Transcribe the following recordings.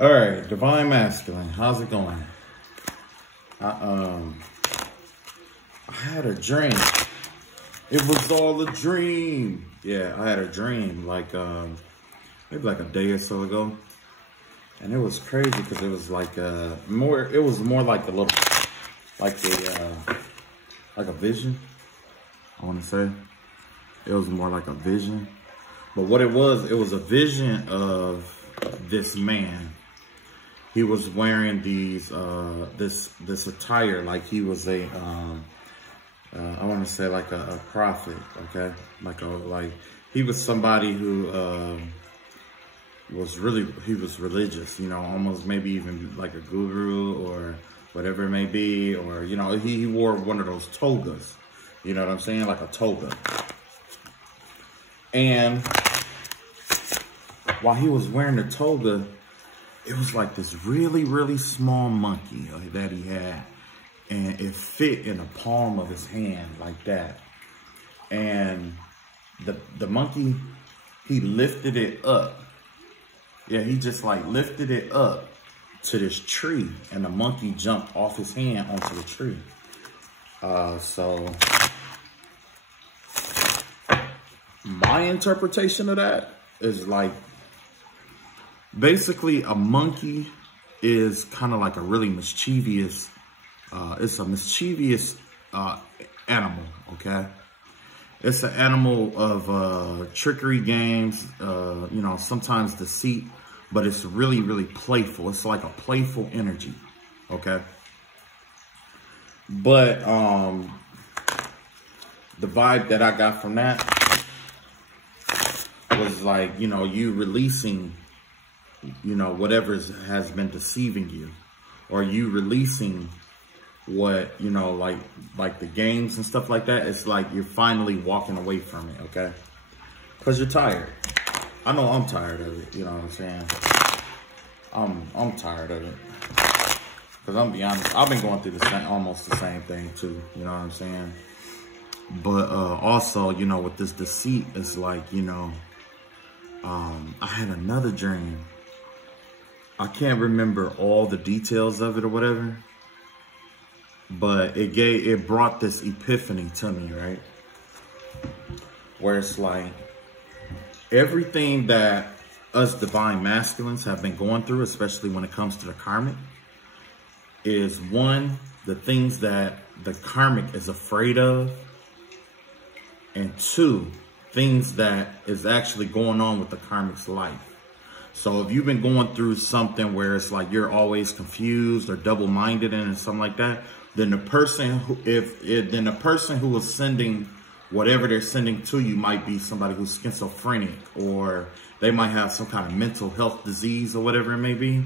All right, Divine Masculine, how's it going? I had a dream. It was all a dream. Yeah, I had a dream like maybe like a day or so ago, and it was crazy because it was like more. It was more like a little, like a vision. I want to say it was more like a vision, but what it was a vision of this man. He was wearing these this attire like he was a I want to say like a prophet, okay? Like he was somebody who was religious, you know, almost maybe even like a guru or whatever it may be, or you know, he wore one of those togas, you know what I'm saying, like a toga. And while he was wearing the toga, it was like this really, really small monkey that he had. And it fit in the palm of his hand like that. And the monkey, he lifted it up. Yeah, he just like lifted it up to this tree. And the monkey jumped off his hand onto the tree. So my interpretation of that is like, basically, a monkey is kind of like a really mischievous, it's a mischievous animal, okay? It's an animal of trickery games, you know, sometimes deceit, but it's really, really playful. It's like a playful energy, okay? But the vibe that I got from that was like, you know, you releasing, you know, whatever has been deceiving you, or you releasing what, you know, like the games and stuff like that. It's like you're finally walking away from it, okay? Because you're tired. I know I'm tired of it, you know what I'm saying? I'm tired of it. Because I'm be honest, I've been going through almost the same thing too, you know what I'm saying? But also, you know, with this deceit, it's like, you know, I had another dream. I can't remember all the details of it or whatever, but it brought this epiphany to me, right? Where it's like everything that us divine masculines have been going through, especially when it comes to the karmic, is one, the things that the karmic is afraid of, and two, things that is actually going on with the karmic's life. So if you've been going through something where it's like you're always confused or double-minded and something like that, then the person who is sending whatever they're sending to you might be somebody who's schizophrenic, or they might have some kind of mental health disease or whatever it may be.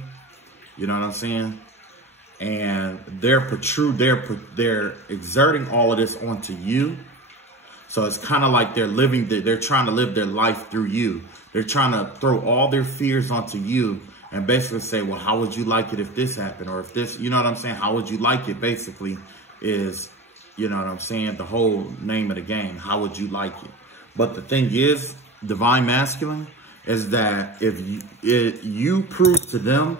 You know what I'm saying? And they're exerting all of this onto you. So it's kind of like they're trying to live their life through you. They're trying to throw all their fears onto you and basically say, well, how would you like it if this happened? Or if this, you know what I'm saying? How would you like it basically is, you know what I'm saying? The whole name of the game. How would you like it? But the thing is, divine masculine, is that if you prove to them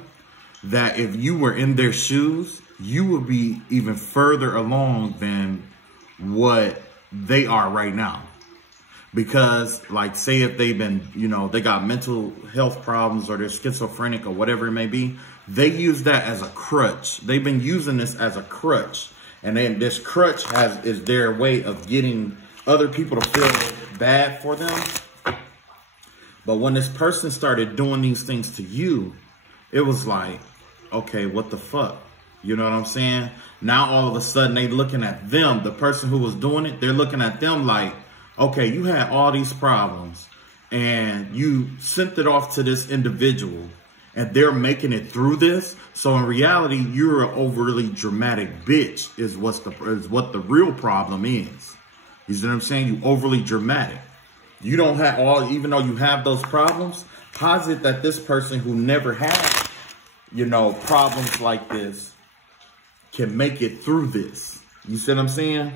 that if you were in their shoes, you would be even further along than what they are right now. Because, like, say if they've been, you know, they got mental health problems or they're schizophrenic or whatever it may be, they use that as a crutch. They've been using this as a crutch. And then this crutch is their way of getting other people to feel bad for them. But when this person started doing these things to you, it was like, okay, what the fuck? You know what I'm saying? Now all of a sudden they looking at them, the person who was doing it, they're looking at them like, okay, you had all these problems and you sent it off to this individual and they're making it through this. So in reality, you're an overly dramatic bitch is what the real problem is. You see what I'm saying? You overly dramatic. You don't have even though you have those problems, how is it that this person who never had, you know, problems like this can make it through this? You see what I'm saying?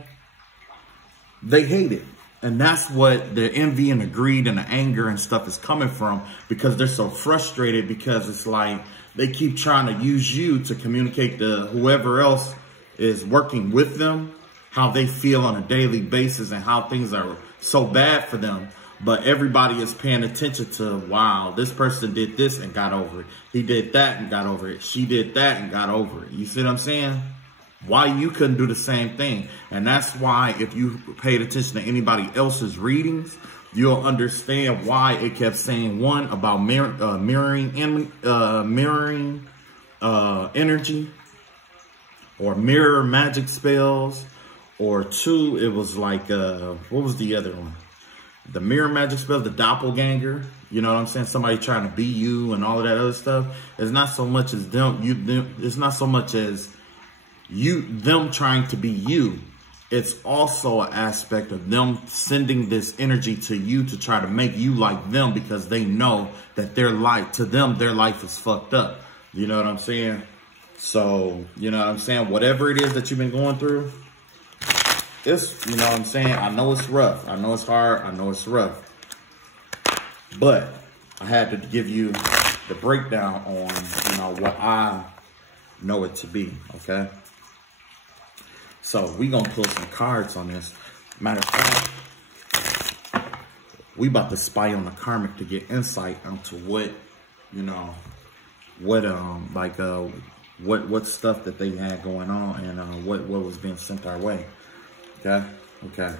They hate it. And that's what the envy and the greed and the anger and stuff is coming from, because they're so frustrated, because it's like they keep trying to use you to communicate to whoever else is working with them how they feel on a daily basis and how things are so bad for them. But everybody is paying attention to, wow, this person did this and got over it. He did that and got over it. She did that and got over it. You see what I'm saying? Why you couldn't do the same thing. And that's why if you paid attention to anybody else's readings, you'll understand why it kept saying, one, about mirroring energy or mirror magic spells, or two, it was like, what was the other one? The mirror magic spells, the doppelganger, you know what I'm saying? Somebody trying to be you and all of that other stuff. It's not so much as it's not so much as them trying to be you. It's also an aspect of them sending this energy to you to try to make you like them, because they know that their life is fucked up. You know what I'm saying? So, you know what I'm saying? Whatever it is that you've been going through, it's, you know what I'm saying? I know it's rough. I know it's hard. I know it's rough. But I had to give you the breakdown on, you know, what I know it to be, okay? So we gonna pull some cards on this. Matter of fact, we about to spy on the karmic to get insight into what, you know, what what stuff that they had going on, and what was being sent our way. Okay, okay.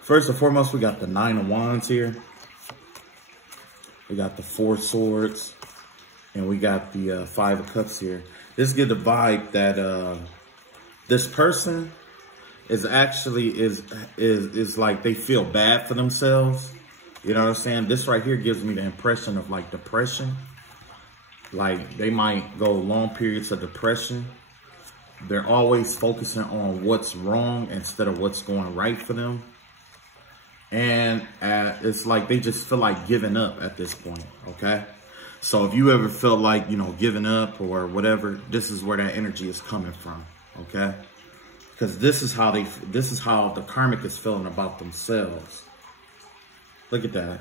First and foremost, we got the 9 of Wands here. We got the 4 Swords, and we got the 5 of Cups here. This gives the vibe that this person is actually is like they feel bad for themselves. You know what I'm saying? This right here gives me the impression of like depression. Like they might go long periods of depression. They're always focusing on what's wrong instead of what's going right for them. And it's like they just feel like giving up at this point, okay? So if you ever felt like, you know, giving up or whatever, this is where that energy is coming from, okay? Because this is how the karmic is feeling about themselves. Look at that.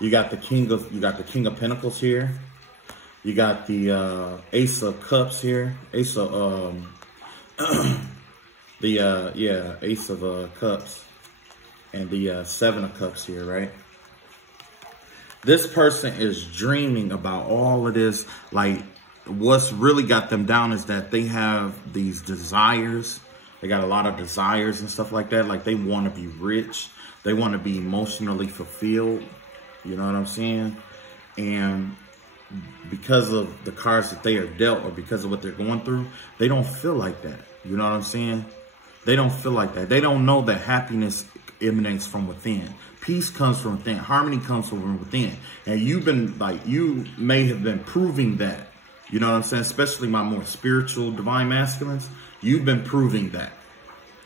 You got the King of Pentacles here. You got the Ace of Cups here. Ace of Ace of Cups, and the 7 of Cups here, right? This person is dreaming about all of this. Like, what's really got them down is that they have these desires. They got a lot of desires and stuff like that. Like, they want to be rich. They want to be emotionally fulfilled. You know what I'm saying? And because of the cards that they are dealt, or because of what they're going through, they don't feel like that. You know what I'm saying? They don't feel like that. They don't know that happiness emanates from within. Peace comes from within. Harmony comes from within. And you've been like, you may have been proving that. You know what I'm saying? Especially my more spiritual divine masculines. You've been proving that.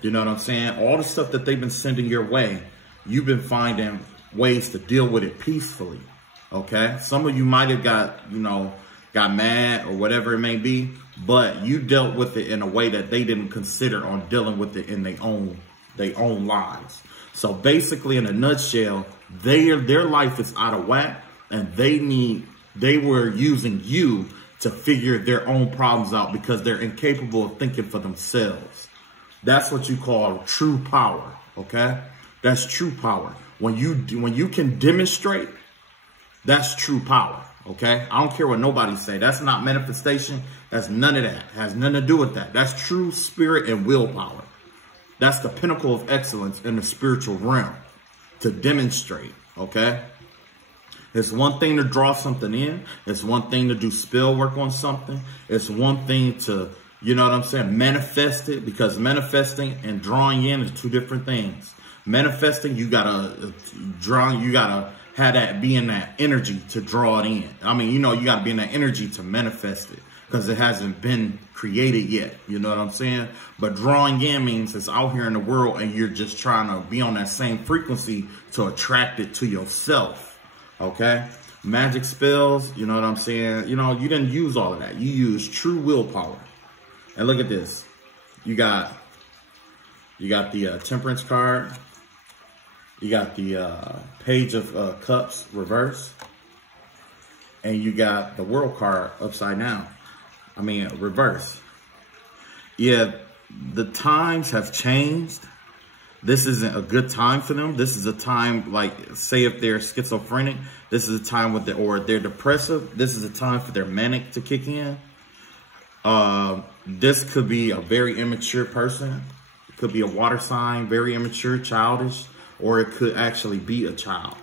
You know what I'm saying? All the stuff that they've been sending your way, you've been finding ways to deal with it peacefully. Okay? Some of you might have got mad or whatever it may be, but you dealt with it in a way that they didn't consider on dealing with it in their own lives. So basically, in a nutshell, their life is out of whack, and they were using you to figure their own problems out because they're incapable of thinking for themselves. That's what you call true power, okay? That's true power. When you can demonstrate, that's true power, okay? I don't care what nobody say. That's not manifestation. That's none of that. It has nothing to do with that. That's true spirit and willpower. That's the pinnacle of excellence in the spiritual realm, to demonstrate, okay? It's one thing to draw something in. It's one thing to do spell work on something. It's one thing to, you know what I'm saying, manifest it, because manifesting and drawing in is two different things. Manifesting, you gotta have that, be in that energy to draw it in. I mean, you know, you gotta be in that energy to manifest it, because it hasn't been created yet. You know what I'm saying? But drawing in means it's out here in the world and you're just trying to be on that same frequency to attract it to yourself. Okay? Magic spells, you know what I'm saying? You know, you didn't use all of that. You used true willpower. And look at this. You got You got the Temperance card. You got the Page of Cups reverse. And you got the World card upside down. I mean, reverse. Yeah, the times have changed. This isn't a good time for them. This is a time, like, say if they're schizophrenic, this is a time with or they're depressive, this is a time for their manic to kick in. This could be a very immature person. It could be a water sign, very immature, childish, or it could actually be a child.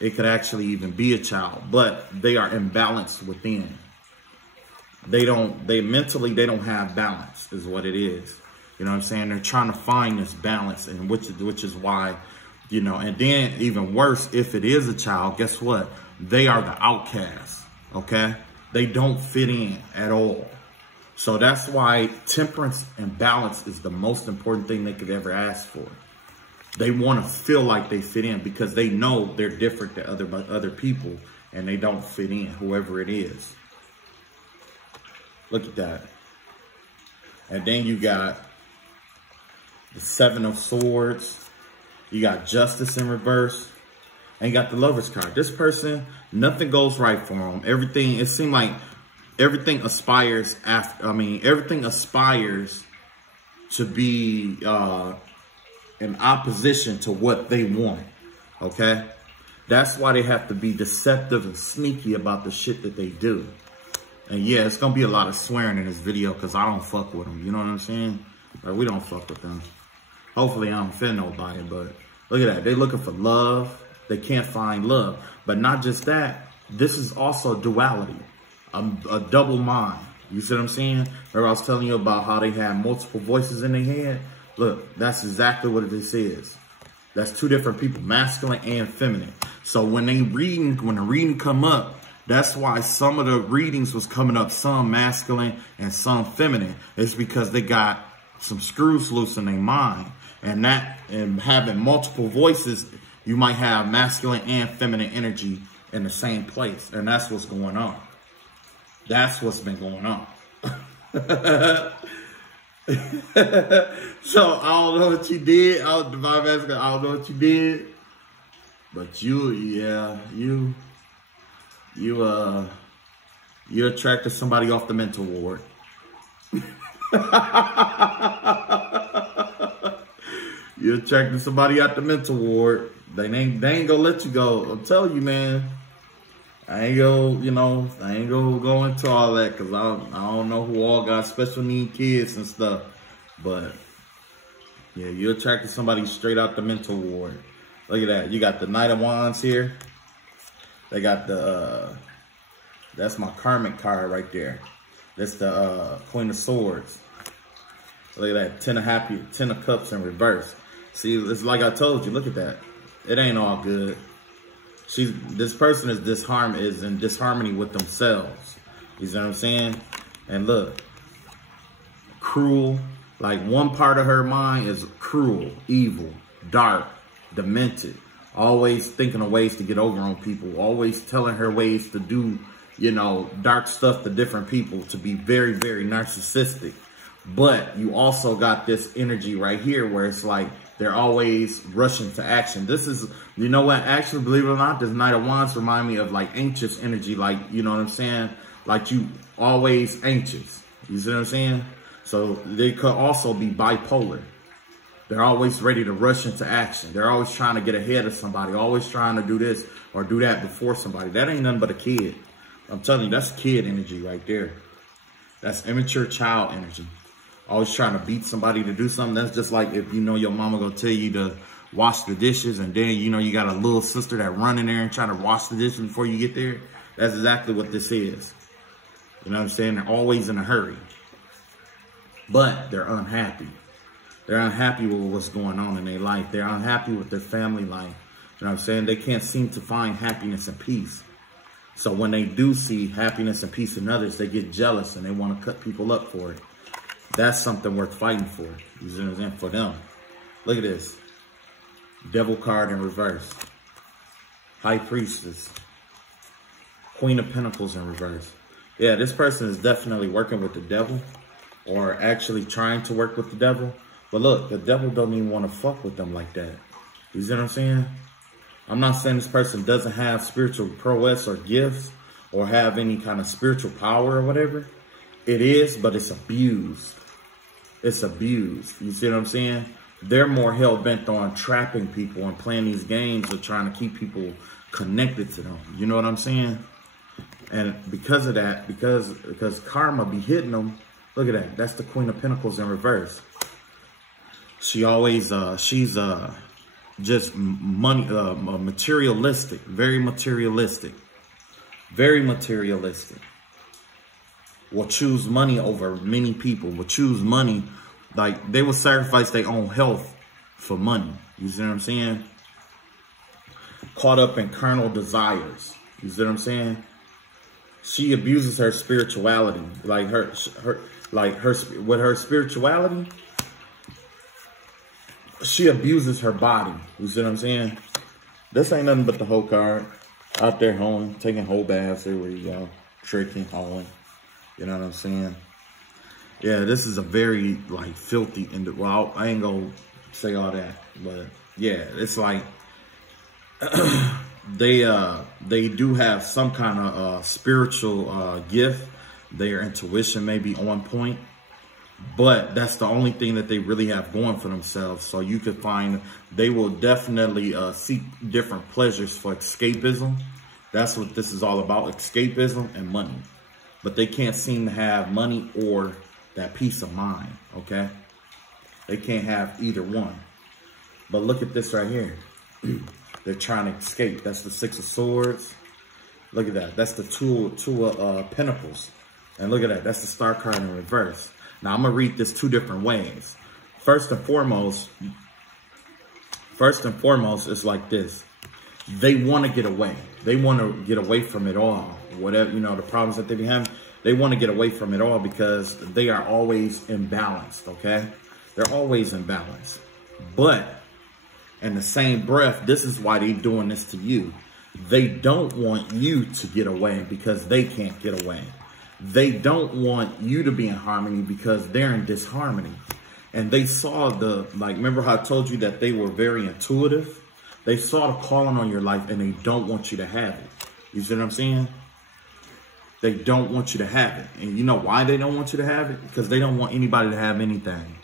It could actually even be a child, but they are imbalanced within. They mentally don't have balance is what it is. You know what I'm saying? They're trying to find this balance, and which is why, you know, and then even worse, if it is a child, guess what? They are the outcast, okay? They don't fit in at all. So that's why temperance and balance is the most important thing they could ever ask for. They want to feel like they fit in because they know they're different than other people and they don't fit in, whoever it is. Look at that. And then you got the Seven of Swords. You got Justice in reverse. And you got the Lover's card. This person, nothing goes right for them. Everything, it seemed like everything aspires everything aspires to be in opposition to what they want. Okay? That's why they have to be deceptive and sneaky about the shit that they do. And yeah, it's going to be a lot of swearing in this video because I don't fuck with them. You know what I'm saying? Like, we don't fuck with them. Hopefully I don't offend nobody, but look at that. They're looking for love. They can't find love. But not just that. This is also duality. A double mind. You see what I'm saying? Remember I was telling you about how they have multiple voices in their head? Look, that's exactly what this is. That's two different people, masculine and feminine. So when the reading come up, that's why some of the readings was coming up, some masculine and some feminine. It's because they got some screws loose in their mind. And having multiple voices, you might have masculine and feminine energy in the same place. And that's what's going on. That's what's been going on. So I don't know what you did. I don't know what you did. But you attracted somebody off the mental ward. You attracted somebody out the mental ward. They ain't gonna let you go. I'm telling you, man. I ain't gonna go into all that because I don't know who all got special need kids and stuff. But yeah, you attracted somebody straight out the mental ward. Look at that. You got the Knight of Wands here. They got the that's my karmic card right there. That's the Queen of Swords. Look at that. Ten of Cups in reverse. See, it's like I told you. Look at that. It ain't all good. This person is in disharmony with themselves. You see what I'm saying? And look, cruel. Like one part of her mind is cruel, evil, dark, demented. Always thinking of ways to get over on people. Always telling her ways to do, dark stuff to different people. To be very, very narcissistic. But you also got this energy right here where it's like they're always rushing to action. This is, you know what? Actually, believe it or not, this Knight of Wands remind me of like anxious energy. Like, you know what I'm saying? Like you always anxious. You see what I'm saying? So they could also be bipolar. They're always ready to rush into action. They're always trying to get ahead of somebody. Always trying to do this or do that before somebody. That ain't nothing but a kid. I'm telling you, that's kid energy right there. That's immature child energy. Always trying to beat somebody to do something. That's just like if your mama gonna tell you to wash the dishes and then you got a little sister that run in there and try to wash the dishes before you get there. That's exactly what this is. You know what I'm saying? They're always in a hurry. But they're unhappy. They're unhappy with what's going on in their life. They're unhappy with their family life. You know what I'm saying? They can't seem to find happiness and peace. So when they do see happiness and peace in others, they get jealous and they want to cut people up for it. That's something worth fighting for. You see what I'm saying? For them. Look at this. Devil card in reverse. High Priestess. Queen of Pentacles in reverse. Yeah, this person is definitely working with the devil or actually trying to work with the devil. But look, the devil don't even want to fuck with them like that. You see what I'm saying? I'm not saying this person doesn't have spiritual prowess or gifts or have any kind of spiritual power or whatever. It is, but it's abused. It's abused. You see what I'm saying? They're more hell-bent on trapping people and playing these games of trying to keep people connected to them. You know what I'm saying? And because of that, because karma be hitting them, look at that. That's the Queen of Pentacles in reverse. She always, she's just money, materialistic, very materialistic, very materialistic. Will choose money over many people, will choose money. Like, they will sacrifice their own health for money. You see what I'm saying? Caught up in carnal desires. You see what I'm saying? She abuses her spirituality. Like with her spirituality, she abuses her body. You see what I'm saying? This ain't nothing but the whole card. Out there hoeing, taking whole baths. There we go. Tricking, hoeing. You know what I'm saying? Yeah, this is a very, like, filthy, well, I ain't gonna say all that, but yeah, it's like, they do have some kind of spiritual gift. Their intuition may be on point, but that's the only thing that they really have going for themselves. So you could find they will definitely seek different pleasures for escapism. That's what this is all about, escapism and money. But they can't seem to have money or that peace of mind, okay? They can't have either one. But look at this right here. They're trying to escape. That's the Six of Swords. Look at that. That's the two of Pentacles. And look at that. That's the Star card in reverse. Now, I'm going to read this two different ways. First and foremost, it's like this. They want to get away. They want to get away from it all. Whatever, you know, the problems that they be having, they want to get away from it all because they are always imbalanced, okay? They're always imbalanced. But in the same breath, this is why they're doing this to you. They don't want you to get away because they can't get away. They don't want you to be in harmony because they're in disharmony. And they saw remember how I told you that they were very intuitive? They saw the calling on your life and they don't want you to have it. You see what I'm saying? They don't want you to have it. And you know why they don't want you to have it? Because they don't want anybody to have anything.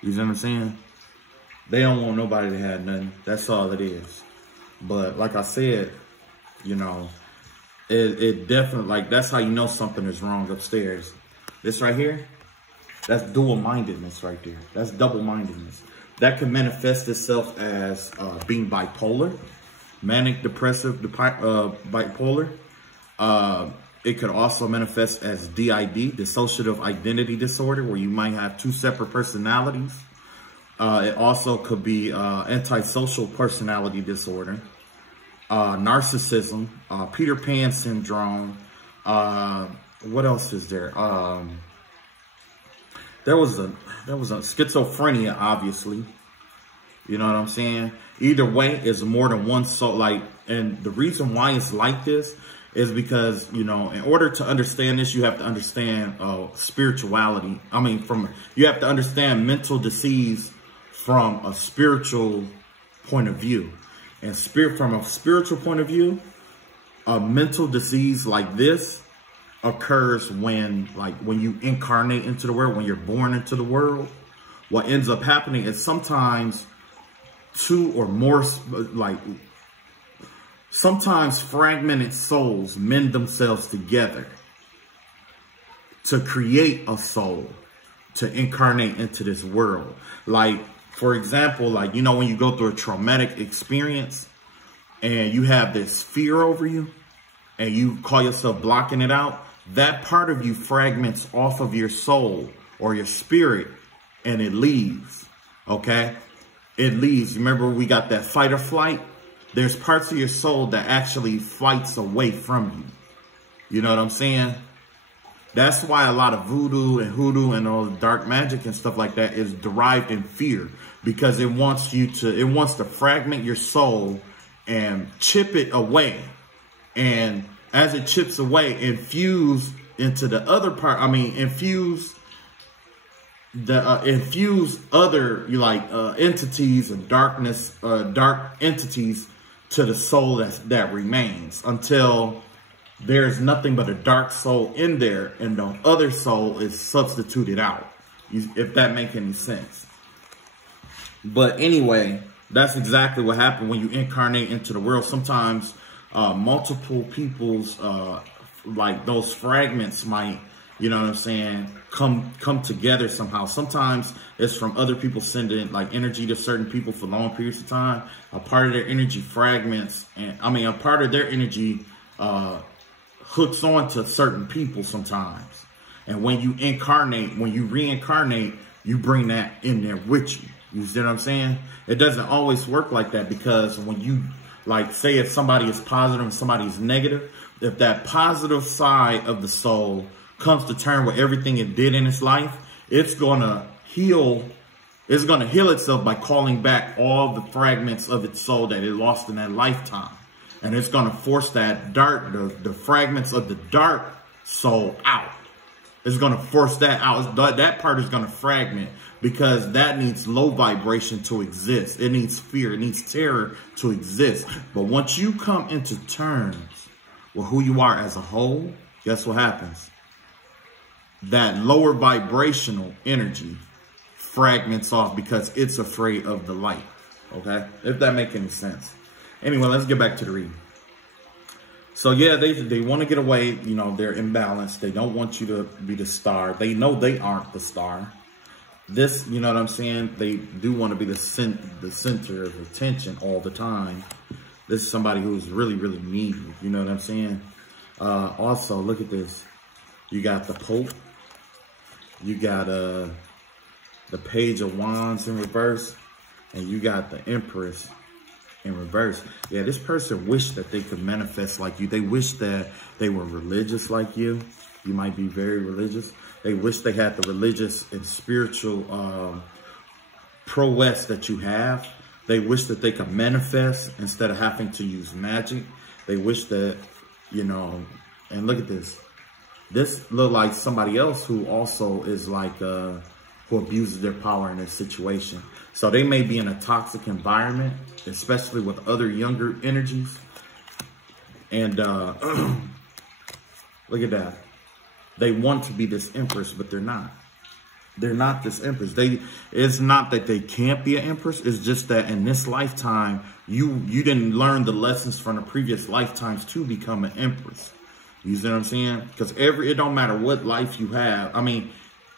You see what I'm saying? They don't want nobody to have nothing. That's all it is. But like I said, you know, it definitely, like, that's how you know something is wrong upstairs. This right here, that's dual-mindedness right there. That's double-mindedness. That can manifest itself as being bipolar, manic depressive bipolar. It could also manifest as DID, dissociative identity disorder, where you might have two separate personalities. It also could be antisocial personality disorder, narcissism, Peter Pan syndrome. What else is there? There was a schizophrenia, obviously. You know what I'm saying? Either way, it's more than one soul. Like, and the reason why it's like this is because, you know, in order to understand this, you have to understand spirituality. I mean, you have to understand mental disease from a spiritual point of view. And from a spiritual point of view, a mental disease like this occurs when you incarnate into the world, when you're born into the world. What ends up happening is sometimes two or more, sometimes fragmented souls mend themselves together to create a soul to incarnate into this world. Like, for example, like, you know, when you go through a traumatic experience and you have this fear over you and you call yourself blocking it out, that part of you fragments off of your soul or your spirit and it leaves, okay? It leaves. Remember, we got that fight or flight? There's parts of your soul that actually fights away from you. You know what I'm saying? That's why a lot of voodoo and hoodoo and all the dark magic and stuff like that is derived in fear, because it wants to fragment your soul and chip it away. And as it chips away, infuse into the other part, infuse infuse other entities of darkness, dark entities to the soul that remains until there's nothing but a dark soul in there, and the other soul is substituted out. If that makes any sense. But anyway, that's exactly what happened when you incarnate into the world. Sometimes multiple people's like those fragments might, you know what I'm saying, come together somehow. Sometimes it's from other people sending like energy to certain people for long periods of time. A part of their energy fragments, and I mean a part of their energy hooks on to certain people sometimes. And when you incarnate, when you reincarnate, you bring that in there with you. You see what I'm saying? It doesn't always work like that, because when you, like, say if somebody is positive and somebody is negative, if that positive side of the soul comes to term with everything it did in its life, it's going to heal. It's going to heal itself by calling back all the fragments of its soul that it lost in that lifetime. And it's going to force that the fragments of the dark soul out. It's going to force that out. That part is going to fragment, because that needs low vibration to exist. It needs fear. It needs terror to exist. But once you come into terms with who you are as a whole, guess what happens? That lower vibrational energy fragments off because it's afraid of the light. Okay? If that makes any sense. Anyway, let's get back to the reading. So yeah, they want to get away. You know, they're imbalanced. They don't want you to be the star. They know they aren't the star. This, you know what I'm saying? They do want to be the center of attention all the time. This is somebody who's really, really needy. You know what I'm saying? Also, look at this. You got the Pope. You got the Page of Wands in reverse. And you got the Empress in reverse. Yeah, this person wished that they could manifest like you. They wish that they were religious like you. You might be very religious. They wish they had the religious and spiritual prowess that you have. They wish that they could manifest instead of having to use magic. They wish that, you know, and look at this. This look like somebody else who also is like, who abuses their power in their situation. So they may be in a toxic environment, especially with other younger energies. And look at that. They want to be this empress, but they're not. They're not this empress. It's not that they can't be an empress. It's just that in this lifetime, you didn't learn the lessons from the previous lifetimes to become an empress. You see what I'm saying? Because it don't matter what life you have. I mean,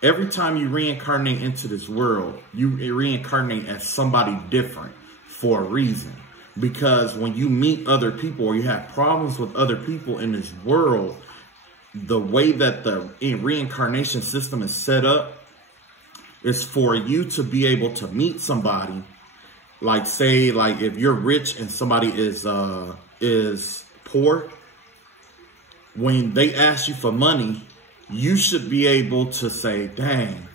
every time you reincarnate into this world, you reincarnate as somebody different for a reason. Because when you meet other people or you have problems with other people in this world, the way that the reincarnation system is set up is for you to be able to meet somebody. Like, say, like if you're rich and somebody is poor, when they ask you for money, you should be able to say, dang,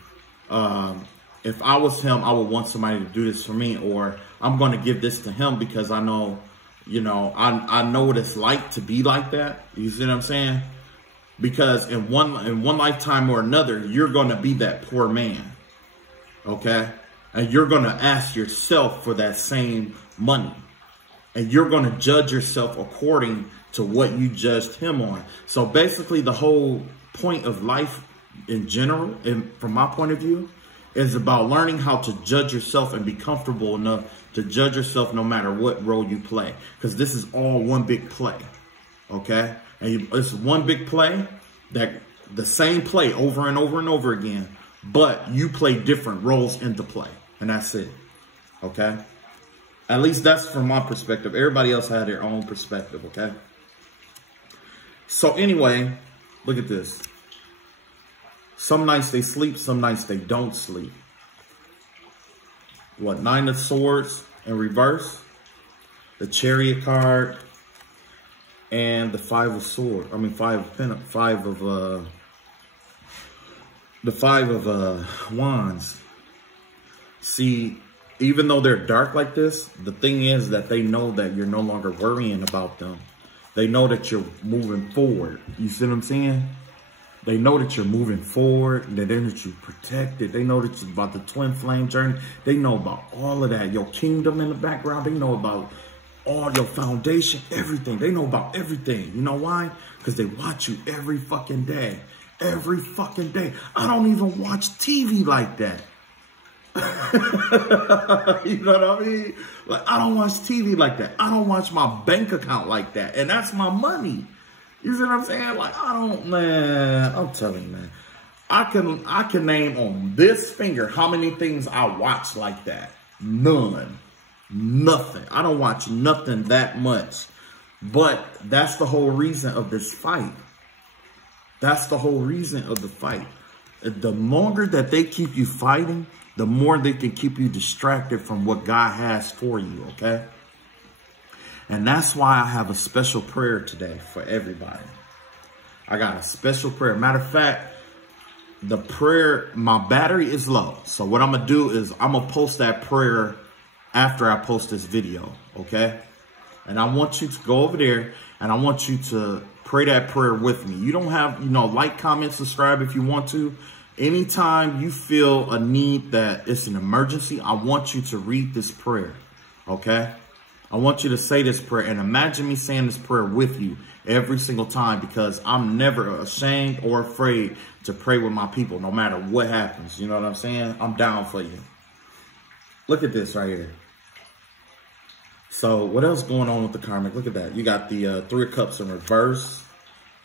if I was him, I would want somebody to do this for me, or I'm going to give this to him because I know, you know, I know what it's like to be like that. You see what I'm saying? Because in one lifetime or another, you're going to be that poor man. Okay? And you're going to ask yourself for that same money. And you're going to judge yourself according to what you judged him on. So basically the whole point of life in general, and from my point of view, is about learning how to judge yourself and be comfortable enough to judge yourself no matter what role you play. Because this is all one big play. Okay? And it's one big play, that the same play over and over and over again, but you play different roles into play. And that's it. Okay? At least that's from my perspective. Everybody else had their own perspective. Okay? So anyway, look at this. Some nights they sleep, some nights they don't sleep. What, 9 of Swords in reverse, the Chariot card, and the 5 of Swords. I mean, the 5 of Wands. See, even though they're dark like this, the thing is that they know that you're no longer worrying about them. They know that you're moving forward. You see what I'm saying? They know that you're moving forward. They know that you're protected. They know that you're about the twin flame journey. They know about all of that. Your kingdom in the background. They know about all your foundation, everything. They know about everything. You know why? Because they watch you every fucking day. Every fucking day. I don't even watch TV like that. You know what I mean? Like, I don't watch TV like that. I don't watch my bank account like that. And that's my money. You see what I'm saying? Like, I don't, man, I'm telling you, man. I can name on this finger how many things I watch like that. None. Nothing. I don't watch nothing that much. But that's the whole reason of this fight. That's the whole reason of the fight. The longer that they keep you fighting, the more they can keep you distracted from what God has for you, okay? And that's why I have a special prayer today for everybody. I got a special prayer. Matter of fact, the prayer, my battery is low. So what I'm going to do is I'm going to post that prayer after I post this video, okay? And I want you to go over there and I want you to pray that prayer with me. You don't have, like, comment, subscribe if you want to. Anytime you feel a need that it's an emergency, I want you to read this prayer, okay? I want you to say this prayer and imagine me saying this prayer with you every single time, because I'm never ashamed or afraid to pray with my people no matter what happens. You know what I'm saying? I'm down for you. Look at this right here. So what else going on with the karmic? Look at that. You got the Three of Cups in reverse.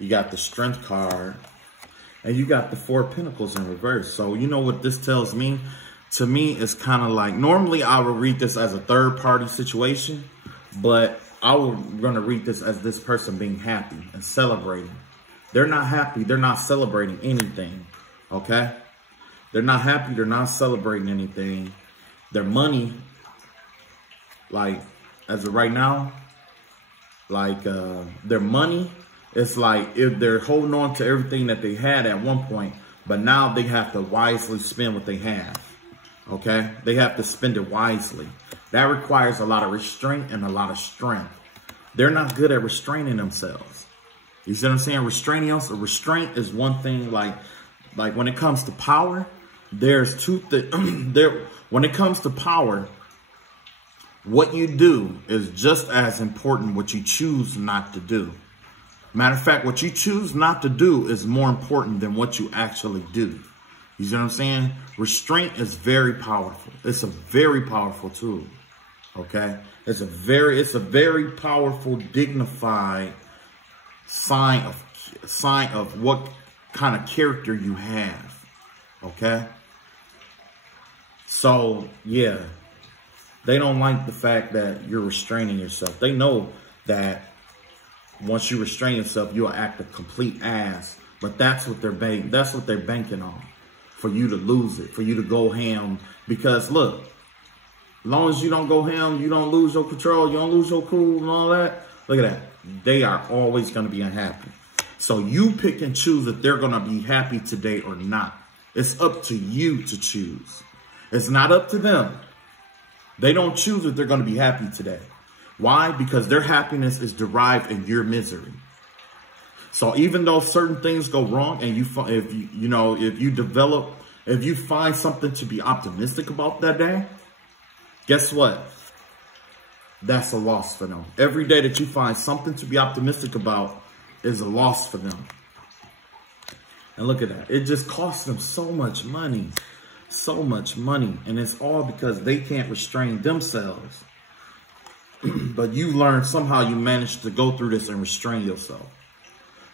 You got the Strength card. And you got the Four of Pentacles in reverse. So you know what this tells me? To me, it's kind of like, normally I would read this as a third party situation, but I'm going to read this as this person being happy and celebrating. They're not happy. They're not celebrating anything. Okay? They're not happy. They're not celebrating anything. Their money, like, as of right now, like, their money, it's like if they're holding on to everything that they had at one point, but now they have to wisely spend what they have. Okay? They have to spend it wisely. That requires a lot of restraint and a lot of strength. They're not good at restraining themselves. You see what I'm saying? Restraint is one thing. Like when it comes to power, there's two things. When it comes to power, what you do is just as important what you choose not to do. Matter of fact, what you choose not to do is more important than what you actually do. You see what I'm saying? Restraint is very powerful. It's a very powerful tool. Okay? It's a very powerful, dignified sign of what kind of character you have. Okay? So, yeah. They don't like the fact that you're restraining yourself. They know that once you restrain yourself, you'll act a complete ass. But that's what they're banking on. For you to lose it, for you to go ham. Because look, as long as you don't go ham, you don't lose your control, you don't lose your cool and all that. Look at that. They are always going to be unhappy. So you pick and choose if they're going to be happy today or not. It's up to you to choose. It's not up to them. They don't choose if they're going to be happy today. Why? Because their happiness is derived in your misery. So even though certain things go wrong, and if you find something to be optimistic about that day, guess what? That's a loss for them. Every day that you find something to be optimistic about is a loss for them. And look at that. It just costs them so much money. So much money. And it's all because they can't restrain themselves. But you learn, somehow you managed to go through this and restrain yourself.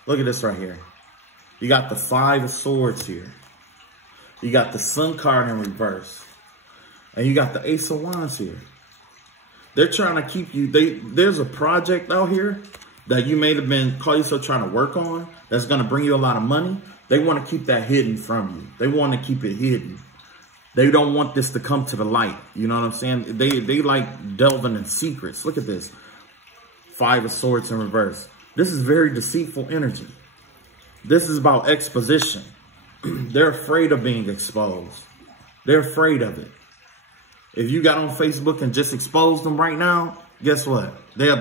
Look at this right here. You got the Five of Swords here. You got the Sun card in reverse. And you got the Ace of Wands here. They're trying to keep you, there's a project out here that you may have been call yourself trying to work on that's going to bring you a lot of money. They want to keep that hidden from you. They want to keep it hidden. They don't want this to come to the light. You know what I'm saying? They like delving in secrets. Look at this. Five of Swords in reverse. This is very deceitful energy. This is about exposition. They're afraid of being exposed. They're afraid of it. If you got on Facebook and just exposed them right now, guess what? They'll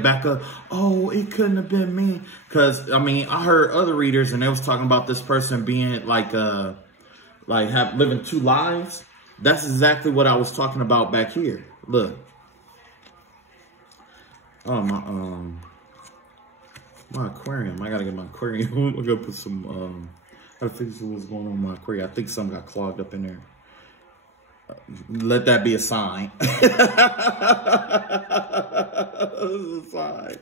back up. Oh, it couldn't have been me. Because, I mean, I heard other readers and they was talking about this person being like living two lives. That's exactly what I was talking about back here. Look. Oh, my aquarium. I gotta get my aquarium. I gotta put some, I gotta fix what's going on in my aquarium. I think something got clogged up in there. Let that be a sign. This is a sign.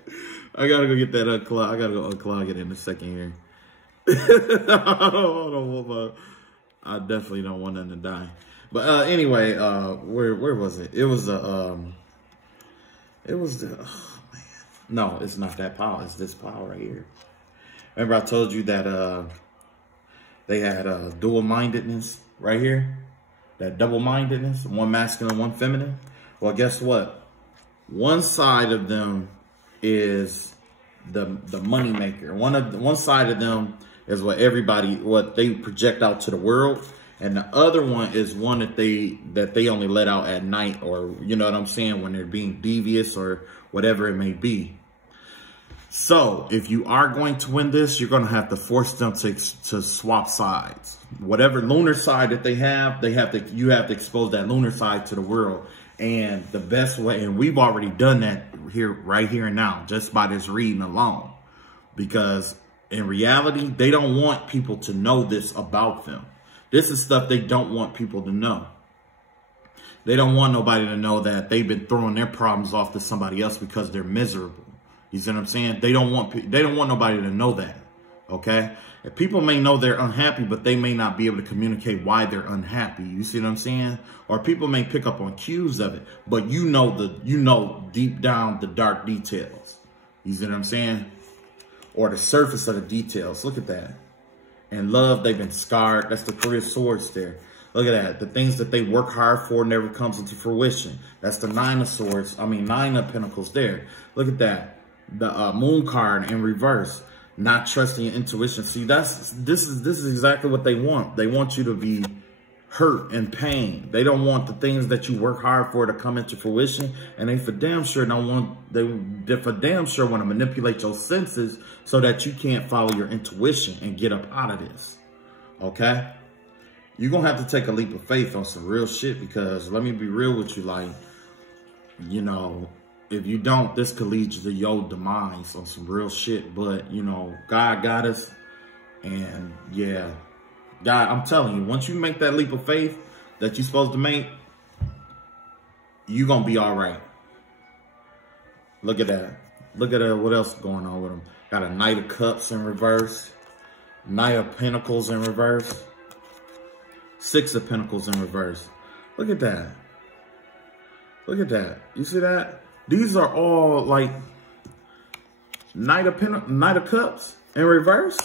I gotta go get that unclogged. I gotta go unclog it in a second here. I definitely don't want them to die. But anyway, where was it? It was the oh man. No, it's not that pile. It's this pile right here. Remember I told you that they had dual-mindedness right here? That double-mindedness, one masculine, one feminine. Well, guess what? One side of them is the money maker. One side of them is what they project out to the world, and the other one is one that they only let out at night, or you know what I'm saying, when they're being devious or whatever it may be. So if you are going to win this, you're going to have to force them to swap sides. Whatever lunar side that you have to expose that lunar side to the world. And the best way, and we've already done that right here and now, just by this reading alone. Because in reality, they don't want people to know this about them. This is stuff they don't want people to know. They don't want nobody to know that they've been throwing their problems off to somebody else because they're miserable. You see what I'm saying? They don't want nobody to know that. Okay? If people may know they're unhappy, but they may not be able to communicate why they're unhappy. You see what I'm saying? Or people may pick up on cues of it, but you know deep down the dark details. You see what I'm saying? Or the surface of the details. Look at that. In love, they've been scarred. That's the Three of Swords there. Look at that. The things that they work hard for never comes into fruition. That's the Nine of Swords. I mean, Nine of Pentacles there. Look at that. The Moon card in reverse. Not trusting your intuition. See, this is exactly what they want. They want you to be hurt and pain. They don't want the things that you work hard for to come into fruition, and they for damn sure want to manipulate your senses so that you can't follow your intuition and get up out of this. Okay? You're gonna have to take a leap of faith on some real shit, because let me be real with you, like, you know, if you don't, this could lead you to your demise on some real shit. But, you know, God got us. And, yeah. God, I'm telling you, once you make that leap of faith that you're supposed to make, you're going to be all right. Look at that. Look at what else is going on with them. Got a Knight of Cups in reverse. Knight of Pentacles in reverse. Six of Pentacles in reverse. Look at that. Look at that. You see that? These are all like Knight of Cups in reverse.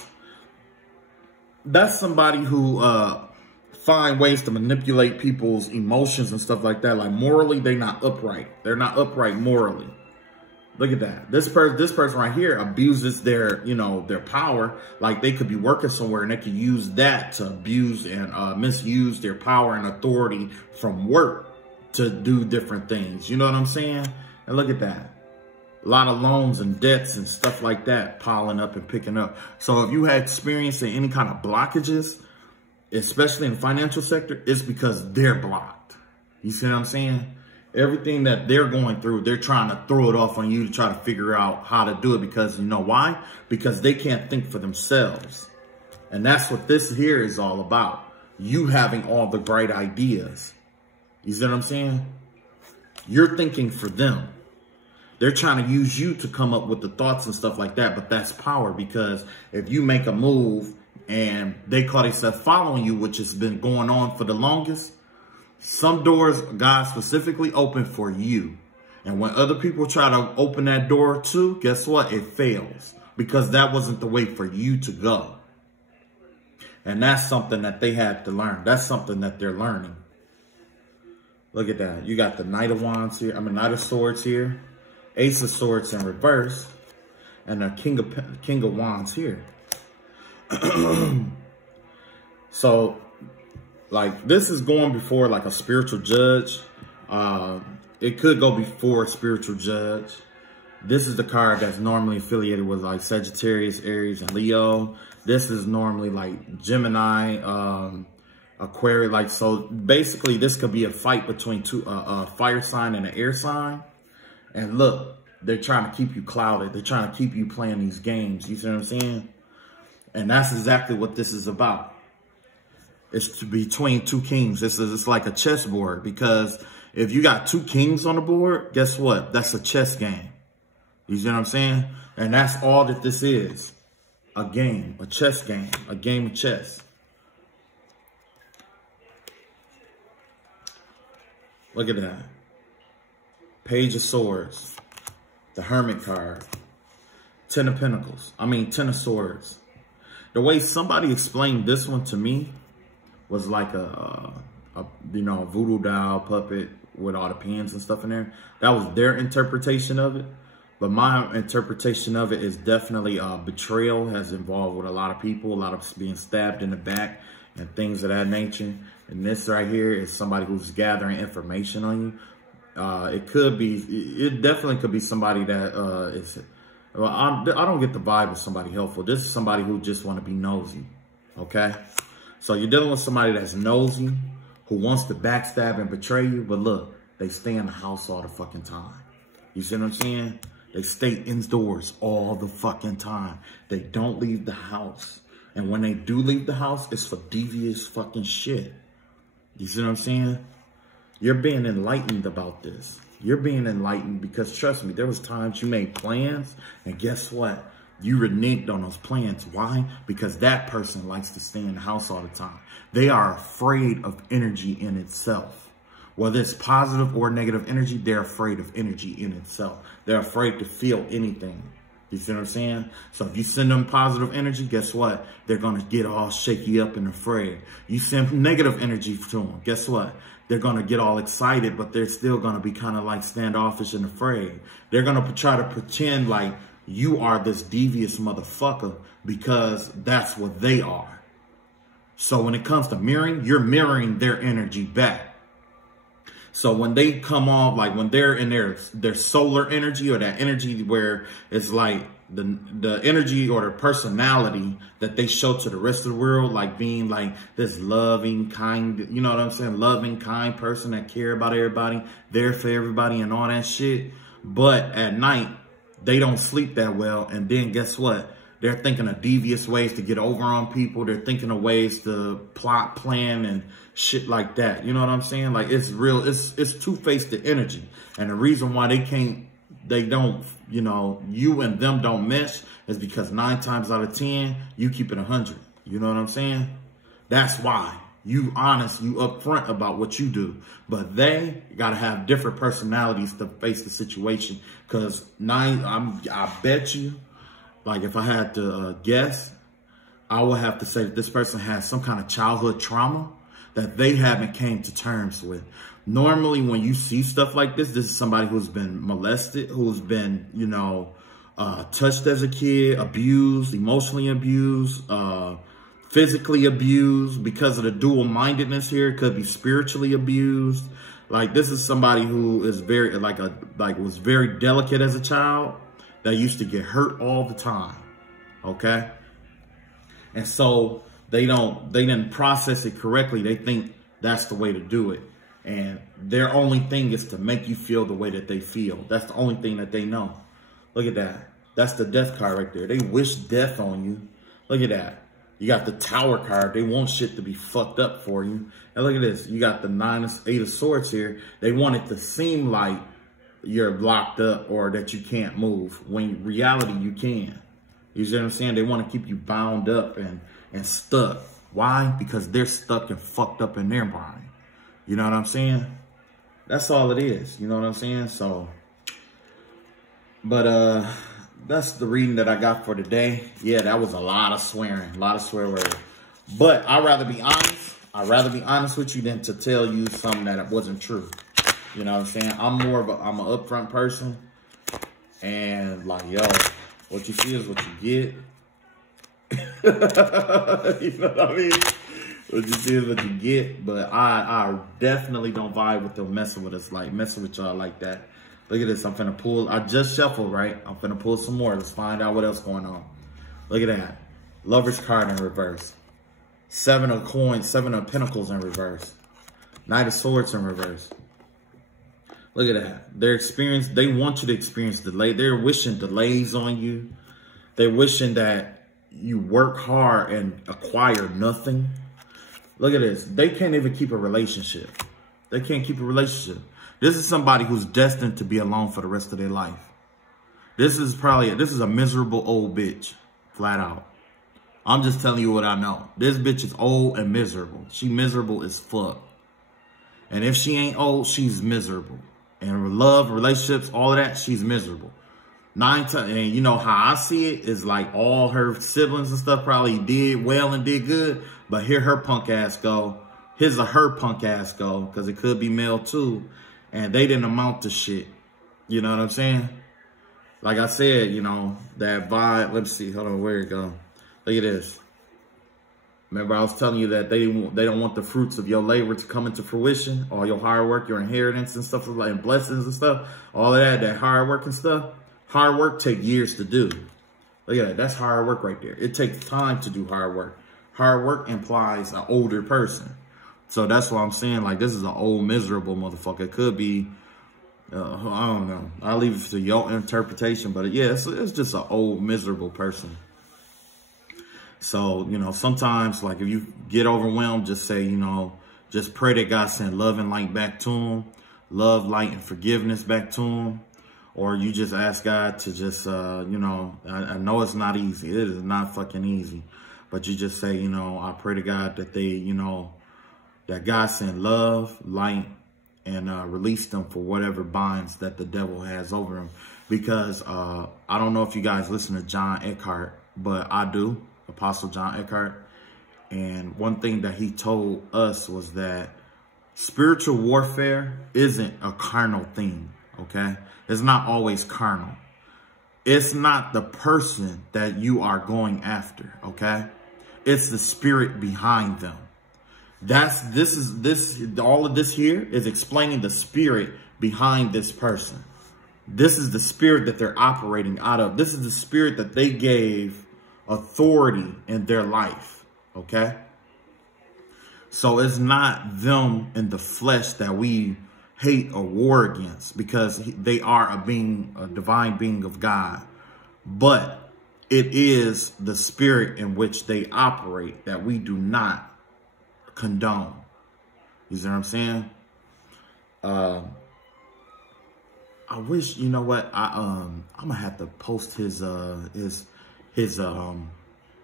That's somebody who find ways to manipulate people's emotions and stuff like that. Like morally, they're not upright. They're not upright morally. Look at that. This person right here abuses their power. Like they could be working somewhere and they could use that to abuse and misuse their power and authority from work to do different things. You know what I'm saying? And look at that. A lot of loans and debts and stuff like that piling up and picking up. So if you had experiencing any kind of blockages, especially in the financial sector, it's because they're blocked. You see what I'm saying? Everything that they're going through, they're trying to throw it off on you to try to figure out how to do it, because you know why? Because they can't think for themselves. And that's what this here is all about. You having all the bright ideas. You see what I'm saying? You're thinking for them. They're trying to use you to come up with the thoughts and stuff like that. But that's power, because if you make a move and they call themselves following you, which has been going on for the longest, some doors, God specifically open for you. And when other people try to open that door too, guess what? It fails, because that wasn't the way for you to go. And that's something that they had to learn. That's something that they're learning. Look at that. You got the Knight of Wands here. Knight of Swords here. Ace of Swords in reverse. And the King of Wands here. So, like, this is going before, like, a spiritual judge. it could go before spiritual judge. This is the card that's normally affiliated with like Sagittarius, Aries, and Leo. This is normally like Gemini, Aquarius. Like, so basically this could be a fight between a fire sign and an air sign. And look, they're trying to keep you clouded. They're trying to keep you playing these games. You see what I'm saying? And that's exactly what this is about. It's between two kings. It's like a chessboard, because if you got two kings on the board, guess what? That's a chess game. You see what I'm saying? And that's all that this is. A game, a chess game, a game of chess. Look at that. Page of Swords. The Hermit card. Ten of Pentacles. I mean, Ten of Swords. The way somebody explained this one to me was like a voodoo doll puppet with all the pins and stuff in there. That was their interpretation of it. But my interpretation of it is definitely betrayal has involved with a lot of people, a lot of being stabbed in the back and things of that nature. And this right here is somebody who's gathering information on you. It definitely could be somebody that is, well, I don't get the vibe of somebody helpful. This is somebody who just want to be nosy, okay? So you're dealing with somebody that's nosy, who wants to backstab and betray you, but look, they stay in the house all the fucking time. You see what I'm saying? They stay indoors all the fucking time. They don't leave the house. And when they do leave the house, it's for devious fucking shit. You see what I'm saying? You're being enlightened about this. You're being enlightened because, trust me, there was times you made plans, and guess what? You reneged on those plans. Why? Because that person likes to stay in the house all the time. They are afraid of energy in itself. Whether it's positive or negative energy, they're afraid of energy in itself. They're afraid to feel anything. You see what I'm saying? So if you send them positive energy, guess what? They're going to get all shaky up and afraid. You send negative energy to them, guess what? They're going to get all excited, but they're still going to be kind of like standoffish and afraid. They're going to try to pretend like you are this devious motherfucker because that's what they are. So when it comes to mirroring, you're mirroring their energy back. So when they come off, like when they're in their solar energy, or that energy where it's like the energy or the personality that they show to the rest of the world, like being like this loving, kind, you know what I'm saying? Loving, kind person that care about everybody, there for everybody and all that shit. But at night, they don't sleep that well. And then guess what? They're thinking of devious ways to get over on people. They're thinking of ways to plot, plan, and shit like that. You know what I'm saying? Like, it's real. It's two-faced energy. And the reason why they don't, you know, you and them don't mesh is because 9 times out of 10, you keep it 100. You know what I'm saying? That's why. You honest, you upfront about what you do. But they got to have different personalities to face the situation. Because I bet you, like, if I had to guess, I would have to say that this person has some kind of childhood trauma that they haven't came to terms with. Normally, when you see stuff like this is somebody who's been molested, who's been, you know, touched as a kid, abused, emotionally abused, physically abused. Because of the dual-mindedness here, it could be spiritually abused. Like, this is somebody who is very, was very delicate as a child, that used to get hurt all the time, okay? And so they didn't process it correctly. They think that's the way to do it. And their only thing is to make you feel the way that they feel. That's the only thing that they know. Look at that. That's the death card right there. They wish death on you. Look at that. You got the Tower card. They want shit to be fucked up for you. And look at this. You got the 8 of Swords here. They want it to seem like you're locked up or that you can't move, when in reality you can. You see what I'm saying? They want to keep you bound up and stuck. Why? Because they're stuck and fucked up in their mind. You know what I'm saying? That's all it is. You know what I'm saying? So, but that's the reading that I got for today. Yeah, that was a lot of swearing, a lot of swear words. But I'd rather be honest. I'd rather be honest with you than to tell you something that wasn't true. You know what I'm saying? I'm an upfront person. And like, yo, what you see is what you get. You know what I mean? What you see is what you get. But I definitely don't vibe with them messing with us, like messing with y'all like that. Look at this. I'm finna pull. I just shuffled, right? I'm finna pull some more. Let's find out what else going on. Look at that. Lover's card in reverse. 7 of coins, 7 of pentacles in reverse. Knight of swords in reverse. Look at that. They want you to experience delay. They're wishing delays on you. They're wishing that you work hard and acquire nothing. Look at this. They can't even keep a relationship. They can't keep a relationship. This is somebody who's destined to be alone for the rest of their life. This is a miserable old bitch, flat out. I'm just telling you what I know. This bitch is old and miserable. She miserable as fuck. And if she ain't old, she's miserable. And love, relationships, all of that, she's miserable. 9 times, and you know how I see it is like all her siblings and stuff probably did well and did good. But here her punk ass go. Here's a her punk ass go. Because it could be male too. And they didn't amount to shit. You know what I'm saying? Like I said, you know, that vibe. Let's see. Hold on. Where it go? Look at this. Remember I was telling you that they don't want the fruits of your labor to come into fruition. All your hard work, your inheritance and stuff like, and blessings and stuff. All of that hard work and stuff. Hard work take years to do. Look at that. That's hard work right there. It takes time to do hard work. Hard work implies an older person. So that's why I'm saying, like, this is an old, miserable motherfucker. It could be, I don't know. I'll leave it to your interpretation. But, yeah, it's just an old, miserable person. So, you know, sometimes, like, if you get overwhelmed, just say, you know, just pray that God send love and light back to him. Love, light, and forgiveness back to him. Or you just ask God to just, you know, I know it's not easy. It is not fucking easy. But you just say, you know, I pray to God that they, you know, that God send love, light, and release them for whatever binds that the devil has over them. Because I don't know if you guys listen to John Eckhardt, but I do, Apostle John Eckhardt. And one thing that he told us was that spiritual warfare isn't a carnal thing, okay? It's not always carnal. It's not the person that you are going after, okay? It's the spirit behind them. All of this here is explaining the spirit behind this person. This is the spirit that they're operating out of. This is the spirit that they gave authority in their life, okay? So it's not them in the flesh that we hate or war against, because they are a divine being of God. But it is the spirit in which they operate that we do not condone. You see what I'm saying? I wish, you know what, I'm gonna have to post his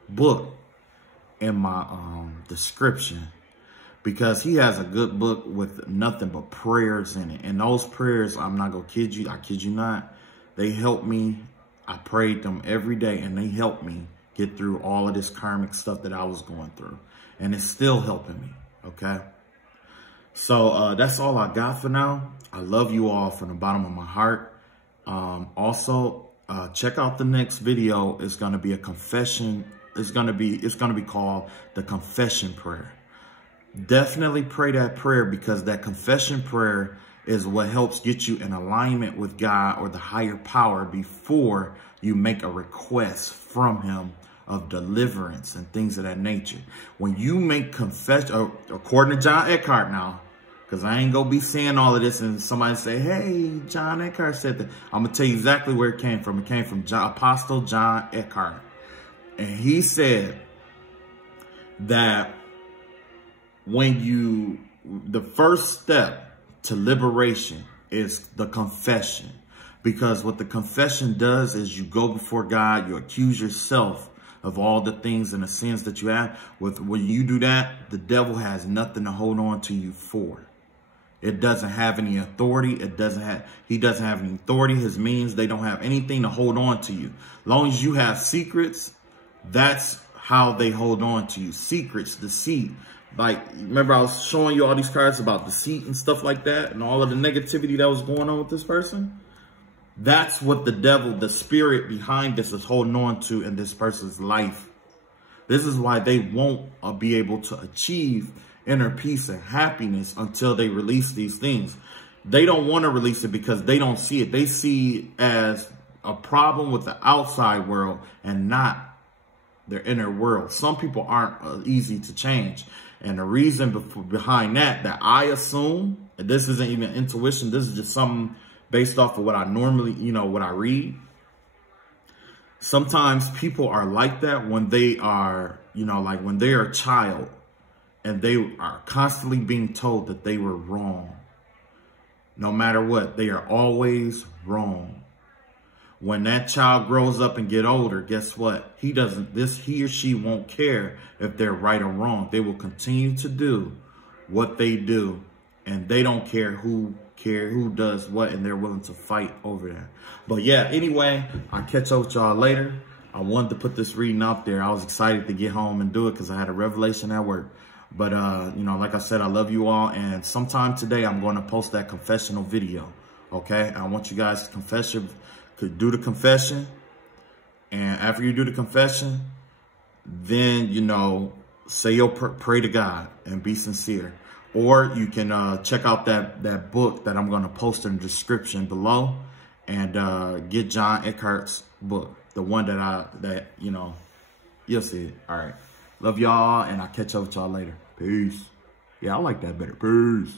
book in my description, because he has a good book with nothing but prayers in it. And those prayers, I'm not gonna kid you, I kid you not, they help me. I prayed them every day, and they helped me get through all of this karmic stuff that I was going through. And it's still helping me, okay? So that's all I got for now. I love you all from the bottom of my heart. Also, check out the next video. It's gonna be a confession. It's gonna be called the confession prayer. Definitely pray that prayer, because that confession prayer is what helps get you in alignment with God or the higher power before you make a request from him of deliverance and things of that nature. When you make confession, according to John Eckhardt now, because I ain't gonna be saying all of this and somebody say, hey, John Eckhardt said that. I'm gonna tell you exactly where it came from. It came from Apostle John Eckhardt. And he said that the first step to liberation is the confession. Because what the confession does is you go before God, you accuse yourself of all the things and the sins that you have. When you do that, the devil has nothing to hold on to you for. It doesn't have any authority. He doesn't have any authority. His means, they don't have anything to hold on to you. As long as you have secrets, that's how they hold on to you. Secrets, deceit. Like, remember I was showing you all these cards about deceit and stuff like that, and all of the negativity that was going on with this person? That's what the devil, the spirit behind this, is holding on to in this person's life. This is why they won't be able to achieve inner peace and happiness until they release these things. They don't want to release it because they don't see it. They see it as a problem with the outside world and not their inner world. Some people aren't easy to change. And the reason behind that I assume, and this isn't even intuition, this is just something based off of what I normally, what I read. Sometimes people are like that when they are, like when they're a child and they are constantly being told that they were wrong. No matter what, they are always wrong. When that child grows up and get older, guess what? He or she won't care if they're right or wrong. They will continue to do what they do, and they don't care who does what, and they're willing to fight over that. But yeah, anyway, I'll catch up with y'all later. I wanted to put this reading out there. I was excited to get home and do it because I had a revelation at work. But, like I said, I love you all. And sometime today, I'm going to post that confessional video. Okay. I want you guys to do the confession. And after you do the confession, then, say your pray to God and be sincere. Or you can check out that book that I'm going to post in the description below and get John Eckhardt's book. The one that you'll see it. All right. Love y'all, and I'll catch up with y'all later. Peace. Yeah, I like that better. Peace.